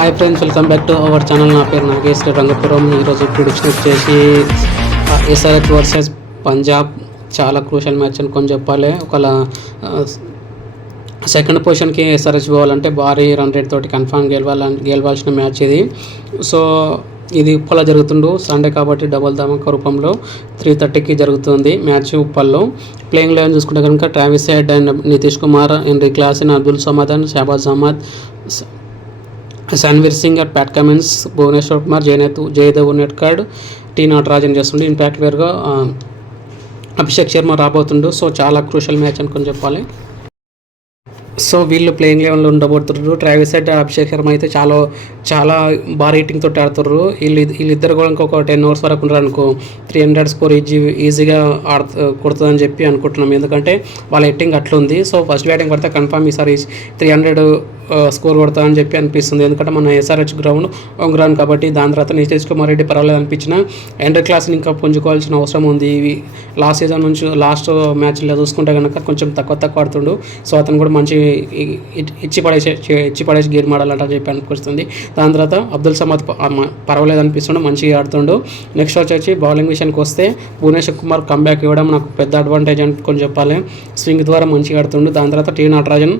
Hi friends, welcome back to our channel. నా పేరు నాగేశ్వర రంగపురం. ఈరోజు ప్రిడిక్షన్ వచ్చేసి ఎస్ఆర్హెచ్ వర్సెస్ పంజాబ్. చాలా క్రూషల్ మ్యాచ్ అనుకొని చెప్పాలి. ఒకవేళ సెకండ్ పొజిషన్కి ఎస్ఆర్హెచ్ పోవాలంటే భారీ రన్ రేట్ తోటి కన్ఫామ్ గెలవాల్సిన మ్యాచ్ ఇది. సో ఇది ఉప్పల్లో జరుగుతుండు సండే కాబట్టి డబుల్ ధమాకా రూపంలో 3:30కి జరుగుతుంది మ్యాచ్ ఉప్పల్లో. ప్లేయింగ్ లెవెన్ చూసుకుంటే కనుక Travis Head and Nitish Kumar, Henry Klaasen, Abdul Samad and Shahbaz Ahmed, Sanvir Singh and Pat Cummins, Bhuvneshwar Kumar, Jaydev Unadkat, T Natarajan చేస్తుండే. ఇంపాక్ట్ వేరుగా అభిషేక్ శర్మ రాబోతుండు. సో చాలా క్రూషల్ మ్యాచ్ అనుకొని చెప్పాలి. సో వీళ్ళు ప్లేయింగ్ లెవెన్లో ఉండబోతున్నారు. ట్రావిస్ హెడ్, అభిషేక్ శర్మ అయితే చాలా భారీ హిట్టింగ్ తోటి ఆడుతుర్రు. వీళ్ళిద్దరు కూడా ఇంకొక 10 overs వరకు ఉన్నారు అనుకో 300 స్కోర్ ఈజీగా కొడుతుందని చెప్పి అనుకుంటున్నాం. ఎందుకంటే వాళ్ళ హిట్టింగ్ అట్లుంది. సో ఫస్ట్ బ్యాటింగ్ పడితే కన్ఫామ్ ఈసారి 300 స్కోర్ కొడతామని చెప్పి అనిపిస్తుంది. ఎందుకంటే మన ఎస్ఆర్హెచ్ గ్రౌండ్ కాబట్టి. దాని తర్వాత నితీష్ కుమార్ రెడ్డి పర్వాలేదు అనిపించిన. హెన్రీ క్లాస్ని ఇంకా పుంజుకోవాల్సిన అవసరం ఉంది. ఇవి లాస్ట్ సీజన్ నుంచి లాస్ట్ మ్యాచ్లో చూసుకుంటే కనుక కొంచెం తక్కువ ఆడుతుండు. సో అతను కూడా మంచి ఇచ్చి పడేసి గేమ్ ఆడాలంట చెప్పి అనిపిస్తుంది. దాని తర్వాత అబ్దుల్ సమద్ పర్వాలేదు అనిపిస్తుండే, మంచిగా ఆడుతుండు. నెక్స్ట్ వచ్చి బౌలింగ్ విషయానికి వస్తే భువనేశ్వర్ కుమార్ కంబ్యాక్ ఇవ్వడం నాకు పెద్ద అడ్వాంటేజ్ అనుకొని చెప్పాలి. స్వింగ్ ద్వారా మంచిగా ఆడుతుండు. దాని తర్వాత టీ నటరాజన్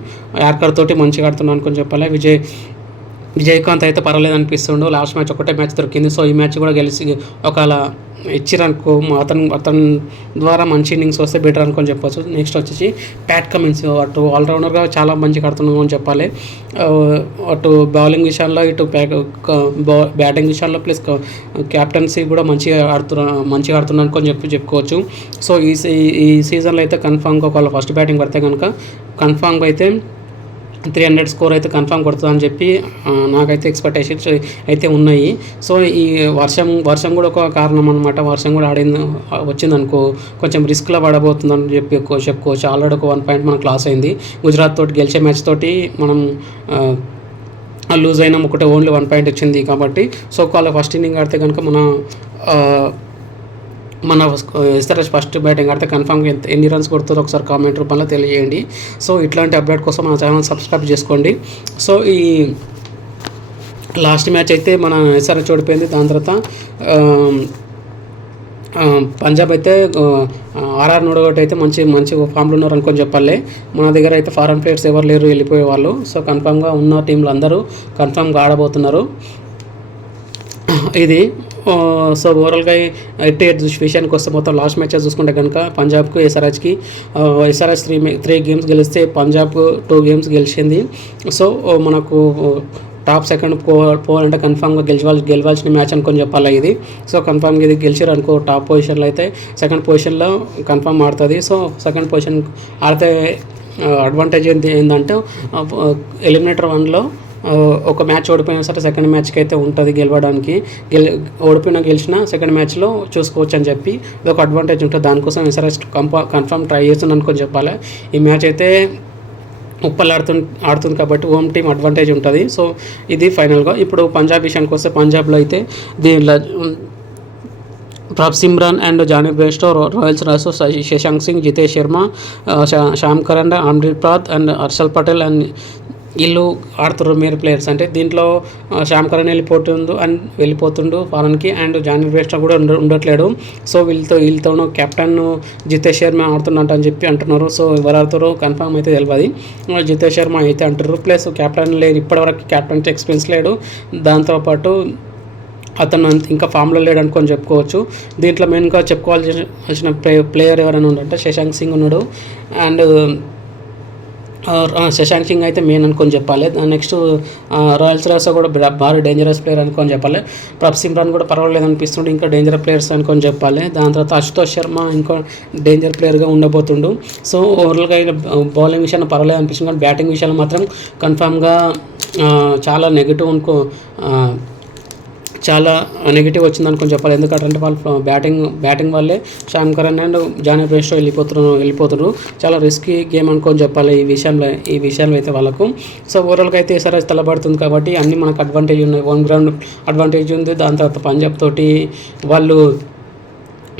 యార్కర్ తోటి మంచిగా ఆడుతున్నాను అనుకొని చెప్పాలి. విజయకాంత్ అయితే పర్వాలేదు అనిపిస్తుండు. లాస్ట్ మ్యాచ్ ఒకటే మ్యాచ్ దొరికింది. సో ఈ మ్యాచ్ కూడా గెలిచి ఒకవేళ ఇచ్చిరనుకో అతని ద్వారా మంచి ఇన్నింగ్స్ వస్తే బెటర్ అనుకొని చెప్పచ్చు. నెక్స్ట్ వచ్చేసి ప్యాట్ కమిన్స్ అటు ఆల్రౌండర్గా చాలా మంచిగా ఆడుతున్నాం అని చెప్పాలి. అటు బౌలింగ్ విషయాల్లో ఇటు బ్యాటింగ్ విషయాల్లో ప్లస్ క్యాప్టెన్సీ కూడా మంచిగా ఆడుతున్నా అనుకొని చెప్పుకోవచ్చు. సో ఈ సీజన్లో అయితే కన్ఫామ్గా ఒకవేళ ఫస్ట్ బ్యాటింగ్ పడితే కనుక కన్ఫామ్గా అయితే 300 స్కోర్ అయితే కన్ఫామ్ కొడుతుందని చెప్పి నాకైతే ఎక్స్పెక్టేషన్స్ అయితే ఉన్నాయి. సో ఈ వర్షం కూడా ఒక కారణం అనమాట. వర్షం కూడా వచ్చిందనుకో కొంచెం రిస్క్లో పడబోతుందని చెప్పి చెప్పుకోవచ్చు. ఆల్రెడీ ఒక 1 point మనకు లాస్ అయింది. గుజరాత్ తోటి గెలిచే మ్యాచ్ తోటి మనం లూజ్ అయినాం. ఓన్లీ 1 point వచ్చింది కాబట్టి. సో ఒకవేళ ఫస్ట్ ఇన్నింగ్ ఆడితే కనుక మన ఎస్ఆర్హెచ్ ఫస్ట్ బ్యాటింగ్ ఆడితే కన్ఫామ్గా ఎన్ని రన్స్ కొడుతుందో ఒకసారి కామెంట్ రూపంలో తెలియజేయండి. సో ఇట్లాంటి అప్డేట్ కోసం మన ఛానల్ సబ్స్క్రైబ్ చేసుకోండి. సో ఈ లాస్ట్ మ్యాచ్ అయితే మన ఎస్ఆర్హెచ్ ఓడిపోయింది. దాని తర్వాత పంజాబ్ అయితే ఆర్ఆర్ నోడగొట్టి అయితే మంచి ఫామ్లో ఉన్నారు అనుకొని చెప్పాలి. మన దగ్గర అయితే ఫారెన్ ప్లేయర్స్ ఎవరు లేరు, వెళ్ళిపోయే వాళ్ళు. సో కన్ఫామ్గా ఉన్న టీంలు అందరూ కన్ఫామ్గా ఆడబోతున్నారు. ఇది సో ఓవరాల్గా విషయానికి వస్తే మొత్తం లాస్ట్ మ్యాచెస్ చూసుకుంటే కనుక పంజాబ్కు ఎస్ఆర్హెచ్కి ఎస్ఆర్హెచ్ 3 games గెలిస్తే పంజాబ్ 2 games గెలిచింది. సో మనకు టాప్ సెకండ్ పోవాలంటే కన్ఫామ్గా గెలవాల్సిన మ్యాచ్ అనుకొని చెప్పాలి ఇది. సో కన్ఫామ్గా ఇది గెలిచారు అనుకో టాప్ పొజిషన్లో అయితే సెకండ్ పొజిషన్లో కన్ఫామ్ ఆడుతుంది. సో సెకండ్ పొజిషన్ ఆడితే అడ్వాంటేజ్ ఏంటంటే ఎలిమినేటర్ 1లో ఒక మ్యాచ్ ఓడిపోయినా సరే సెకండ్ మ్యాచ్కి అయితే ఉంటుంది గెలవడానికి. గెలిచినా సెకండ్ మ్యాచ్లో చూసుకోవచ్చు అని చెప్పి ఇది ఒక అడ్వాంటేజ్ ఉంటుంది. దానికోసం ఎస్ఆర్హెచ్ కన్ఫామ్ ట్రై చేస్తుంది అనుకొని చెప్పాలి. ఈ మ్యాచ్ అయితే ఉప్పల్ ఆడుతుంది కాబట్టి హోమ్ టీమ్ అడ్వాంటేజ్ ఉంటుంది. సో ఇది ఫైనల్గా. ఇప్పుడు పంజాబ్ విషయానికి వస్తే పంజాబ్లో అయితే దీనిలో Simran and Jonny Bairstow, Rilee Rossouw Shashank Singh, Jitesh Sharma, Sam Curran, అమ్రిత్ ప్రాత్ అండ్ హర్షల్ పటేల్ అండ్ వీళ్ళు ఆడుతున్నారు మేర్ ప్లేయర్స్. అంటే దీంట్లో శ్యామ్ కరణ్ వెళ్ళిపోతుండు ఫారెన్కి అండ్ జానీ బెస్టో కూడా ఉండట్లేడు. సో వీళ్ళతో కెప్టెన్ జితేష్ శర్మ ఆడుతున్నట్టు అని చెప్పి అంటున్నారు. సో ఎవరు ఆడుతారో కన్ఫామ్ అయితే తెలియదు. జితేష్ శర్మ అయితే అంటారు. ప్లస్ కెప్టెన్ లేదు, ఇప్పటివరకు కెప్టెన్కి ఎక్స్పీరియన్స్ లేడు. దాంతోపాటు అతను ఇంకా ఫామ్లో లేడు అనుకొని చెప్పుకోవచ్చు. దీంట్లో మెయిన్గా చెప్పుకోవాల్సిన ప్లేయర్ ఎవరైనా ఉండంటే శశాంక్ సింగ్ ఉన్నాడు. అండ్ శశాంక్ సింగ్ అయితే మెయిన్ అనుకొని చెప్పాలి. నెక్స్ట్ రాయల్స్ రాసా కూడా భారీ డేంజరస్ ప్లేయర్ అనుకొని చెప్పాలి. సిమ్రాన్ కూడా పర్వాలేదు అనిపిస్తుండే, ఇంకా డేంజర్ ప్లేయర్స్ అనుకొని చెప్పాలి. దాని తర్వాత అశుతోష్ శర్మ ఇంకో డేంజర్ ప్లేయర్గా ఉండబోతుండు. సో ఓవరాల్గా బౌలింగ్ విషయాన్ని పర్వాలేదు అనిపిస్తుంది, కానీ బ్యాటింగ్ విషయాలు మాత్రం కన్ఫామ్గా చాలా నెగిటివ్ వచ్చింది అనుకొని చెప్పాలి. ఎందుకంటే వాళ్ళు బ్యాటింగ్ వల్లే Sam Curran and Jonny Bairstow వెళ్ళిపోతున్నారు. చాలా రిస్కీ గేమ్ అనుకొని చెప్పాలి ఈ విషయంలో అయితే వాళ్ళకు. సో ఓవరాల్గా అయితే ఎస్ఆర్హెచ్ తలబడుతుంది కాబట్టి అన్నీ మనకు అడ్వాంటేజ్ ఉన్నాయి. ఓన్ గ్రౌండ్ అడ్వాంటేజ్ ఉంది. దాని తర్వాత పంజాబ్ తోటి వాళ్ళు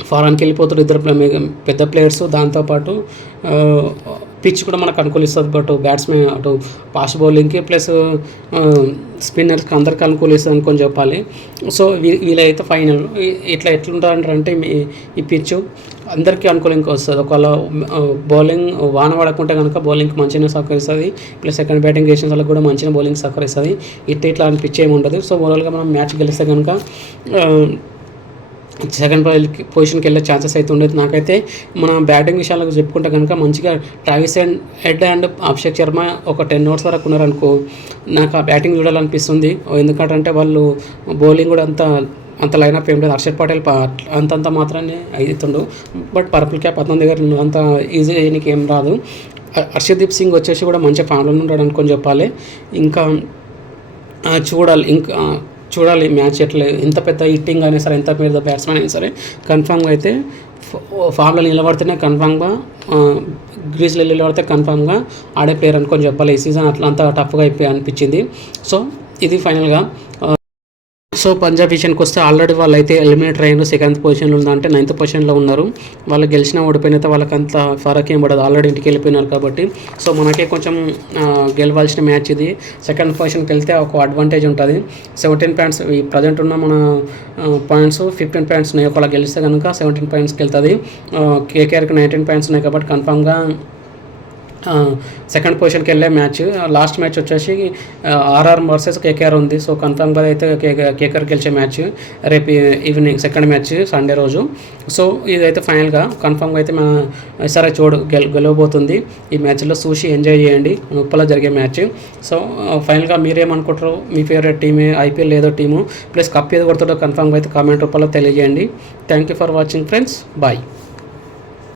ఫారెన్కి వెళ్ళిపోతారు ఇద్దరు పెద్ద ప్లేయర్స్. దాంతోపాటు పిచ్ కూడా మనకు అనుకూలిస్తుంది. బట్ బ్యాట్స్మెన్ అటు ఫాస్ట్ బౌలింగ్కి ప్లస్ స్పిన్నర్స్కి అందరికీ అనుకూలిస్తుంది అనుకొని చెప్పాలి. సో వీలైతే ఫైనల్ ఇట్లా ఎట్లుంటారంటే ఈ పిచ్ అందరికీ అనుకూలంగా వస్తుంది. ఒకవేళ బౌలింగ్ వాన పడకుంటే కనుక బౌలింగ్కి మంచిగా సహకరిస్తుంది, ప్లస్ సెకండ్ బ్యాటింగ్ చేసిన వాళ్ళకి కూడా మంచిగా బౌలింగ్ సహకరిస్తుంది. ఇట్లా పిచ్ ఏమి ఉండదు. సో ఓవరాల్గా మనం మ్యాచ్ గెలిస్తే కనుక సెకండ్ పొజిషన్కి వెళ్ళే ఛాన్సెస్ అయితే ఉండేది. నాకైతే మన బ్యాటింగ్ విషయాలకు చెప్పుకుంటే కనుక మంచిగా Travis Head and Abhishek Sharma ఒక 10 ఓవర్స్ వరకు ఉన్నారనుకో, నాకు ఆ బ్యాటింగ్ చూడాలనిపిస్తుంది. ఎందుకంటే వాళ్ళు బౌలింగ్ కూడా అంత లైనప్ ఏం లేదు. హర్షద్ పటేల్ అంతంత మాత్రాన్ని అవుతుండు, బట్ పర్పుల్ క్యాప్ అతని దగ్గర అంత ఈజీ నీకు ఏం రాదు. హర్షదీప్ సింగ్ వచ్చేసి కూడా మంచి ఫామ్లో ఉంటాడు అనుకొని చెప్పాలి. ఇంకా చూడాలి మ్యాచ్ ఎట్లా, ఎంత పెద్ద హిట్టింగ్ అయినా సరే, ఎంత పెద్ద బ్యాట్స్మెన్ అయినా సరే కన్ఫామ్గా అయితే ఫామ్లో నిలబడితేనే కన్ఫామ్గా గ్రీజ్లో నిలబడితే కన్ఫామ్గా ఆడే ప్లేయర్ అనుకొని చెప్పాలి. ఈ సీజన్ అంత టఫ్గా అనిపించింది. సో ఇది ఫైనల్గా. సో పంజాబ్ విషయానికి వస్తే ఆల్రెడీ వాళ్ళు అయితే ఎలిమినేటర్ అయ్యారు. సెకండ్ పొజిషన్లో ఉందంటే 9th పొజిషన్లో ఉన్నారు. వాళ్ళు గెలిచినా ఓడిపోయినైతే వాళ్ళకి అంత ఫరక్ ఏం పడదు, ఆల్రెడీ ఇంటికి వెళ్ళిపోయినారు కాబట్టి. సో మనకే కొంచెం గెలవాల్సిన మ్యాచ్ ఇది. సెకండ్ పొజిషన్కి వెళ్తే ఒక అడ్వాంటేజ్ ఉంటుంది. 17 పాయింట్స్ ఈ ప్రజెంట్ ఉన్న మన పాయింట్స్ 15 పాయింట్స్ ఉన్నాయి. ఒకవేళ గెలిస్తే కనుక 17 పాయింట్స్కి వెళ్తుంది. కేకేఆర్కి 19 పాయింట్స్ ఉన్నాయి కాబట్టి కన్ఫామ్గా సెకండ్ పొజిషన్కి వెళ్ళే మ్యాచ్. లాస్ట్ మ్యాచ్ వచ్చేసి ఆర్ఆర్ వర్సెస్ కేకేఆర్ ఉంది. సో కన్ఫామ్గా అయితే కేకేఆర్ గెలిచే మ్యాచ్ రేపు ఈవినింగ్ సెకండ్ మ్యాచ్ సండే రోజు. సో ఇదైతే ఫైనల్గా కన్ఫామ్గా అయితే సరే గెలవబోతుంది. ఈ మ్యాచ్లో చూసి ఎంజాయ్ చేయండి, ఉప్పలో జరిగే మ్యాచ్. సో ఫైనల్గా మీరేమనుకుంటారు, మీ ఫేవరెట్ టీమే ఐపీఎల్ ఏదో టీము ప్లస్ కప్ ఏదో కొడుతుందో కన్ఫామ్గా అయితే కామెంట్ రూపంలో తెలియజేయండి. Thank you for watching friends, bye.